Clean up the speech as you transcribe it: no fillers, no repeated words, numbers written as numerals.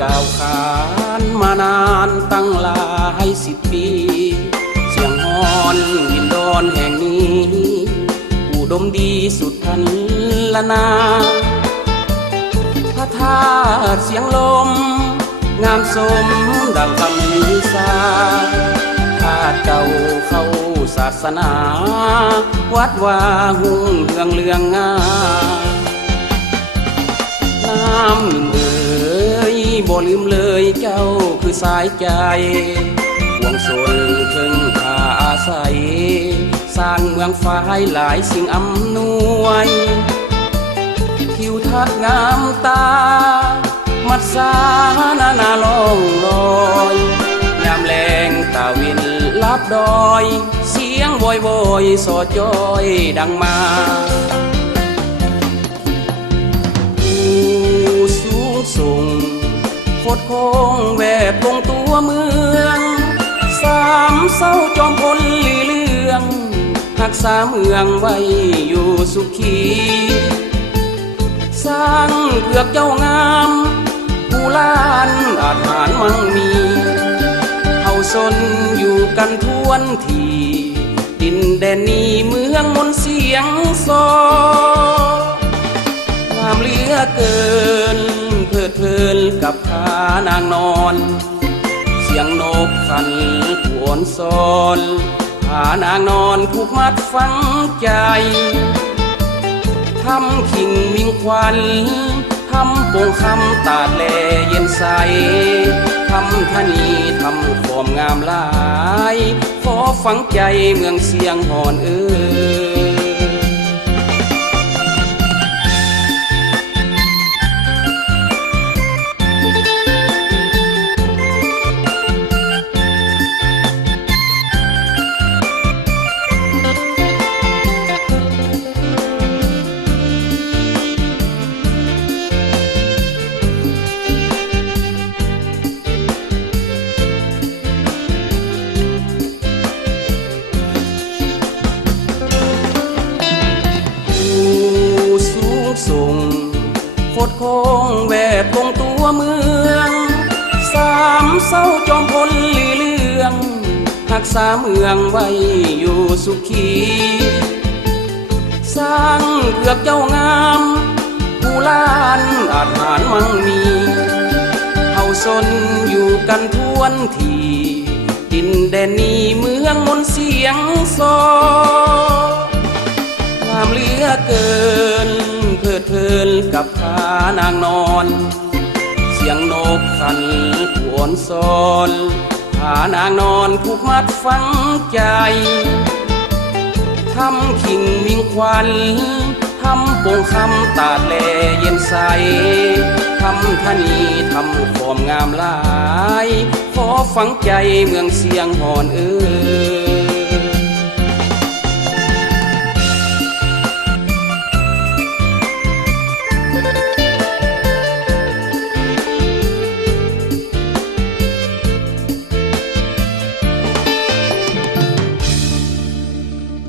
ก้าวขานมานานตั้งหลาย10 ปีเสียงฮอนดินดอนแห่งนี้อุดมดีสุดพันละนาพระธาตุเสียงลมงามสมดังคำลือสาธาตุเก่าเข้าศาสนาวัดว่าหุ่งเรืองเรืองงามน้ำหนึ่งบ่ลืมเลยเจ้าคือสายใจห่วงสนถึงพาอาศัยสร้างเมืองฟ้าให้หลายสิ่งอำนวยทิวทัศน์งามตามัดสานาล่องลอยยามแรงตาวินลับดอยเสียงบอยสอดจอยดังมาสูงส่งฟดโค้งแวดวงตัวเมืองสามเศร้าจอมพลลีเลืองรักษาเมืองไว้อยู่สุขีสร้างเผือกเจ้างามผู้ล้านอาถรรพ์มั่งมีเฮาสนอยู่กันทวนทีดินแดนนี้เมืองมนเสียงซองามเหลือเกินเพลิดเพลินกับขานางนอนเสียงนกขันผวนซอนขานางนอนผูกมัดฝังใจทำขิงมิงควันทำโป่งคำตาดแลเย็นใสทำธนีทำฟอมงามหลายขอฝังใจเมืองเสียงหอนส่งโคดโค้งแวดวงตัวเมืองสามเศร้าจอมพลลีเลืองรักษาเมืองไว้อยู่สุขีสร้างเผือกเจ้างามผู้ล้านอาถรรพ์มั่งมีเฮาสนอยู่กันทวนทีดินแดนนี้เมืองมนเสียงซองามเหลือเกินเพลิดเพลินกับขานางนอนเสียงนกขันผวนซอนขานางนอนผูกมัดฝังใจทำขิงมิงควันทำโป่งคำตาดแลเย็นใสทำธนีทำฟอมงามหลายขอฝังใจเมืองเสียงหอน